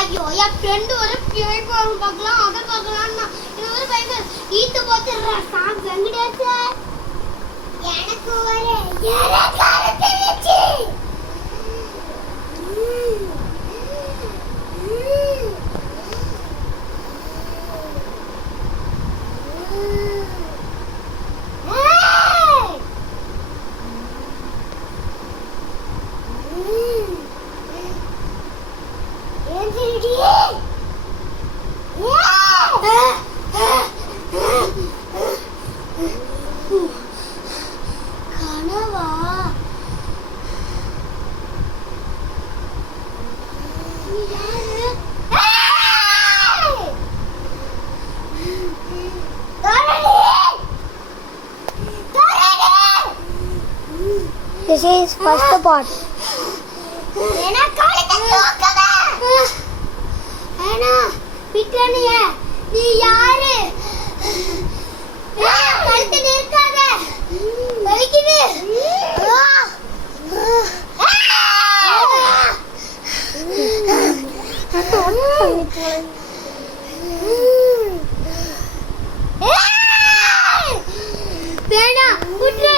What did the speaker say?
ஐயோ என் ஃப்ரெண்டு ஒரு பேய் படம் பார்க்கலாம் அதை பார்க்கலாம்னா இது ஒரு பைபிள் ஈத்து போத்துறா சாங் வெங்கடேஷ் எனக்கு ஒரு ஏறக்கார தெரிஞ்சு This is first part. நீ யாரு கழுத்து நிற்காத வலிக்குது வேணா விட்டுரு